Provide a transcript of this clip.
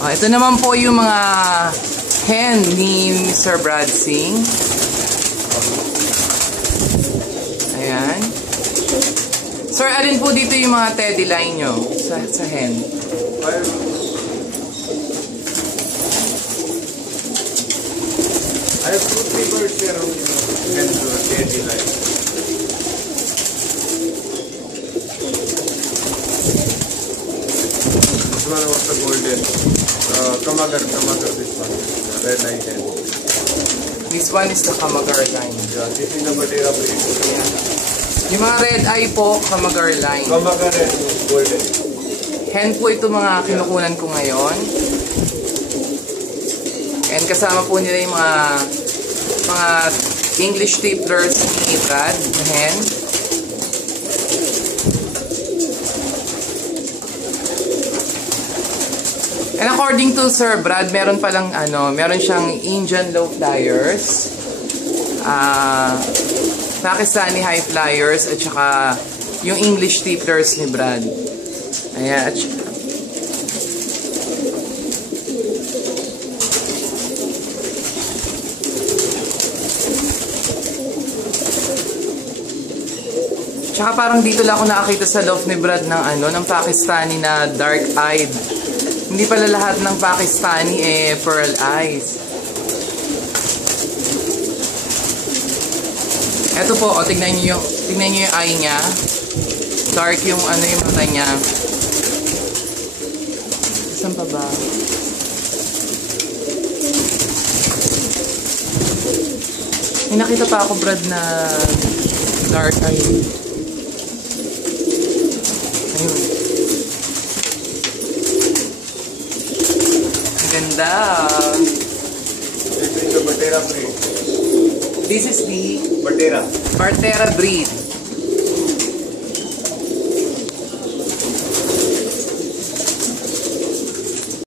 Ito naman po yung mga hen ni Mr. Brad Singh. Ayan. Sir, alin po dito yung mga teddy line nyo sa hen? I have 2-3 birds here and teddy line. This one was the golden. Kamagar, this one. Red line hen. This one is the Kamagar line. Yeah, this is the Batera breed. Yung mga red eye po, Kamagar line. Kamagar and golden. Hen po ito mga kinukunan ko ngayon. And kasama po nila yung mga English tipplers ni Brad na hen. And according to Sir Brad, meron palang meron siyang Indian low flyers, Pakistani high flyers, at saka yung English tipplers ni Brad. Ayan. Tsaka parang dito lang ako nakakita sa loft ni Brad ng Pakistani na dark-eyed. Hindi pala lahat ng Pakistani pearl eyes. Ito po, tingnan niyo yung eye niya. Dark yung yung mata niya. Saan pa ba? May nakita pa ako, Brad, na dark eye. Ayun. Ganda. This is the Batera breed. This is the Batera. Batera breed.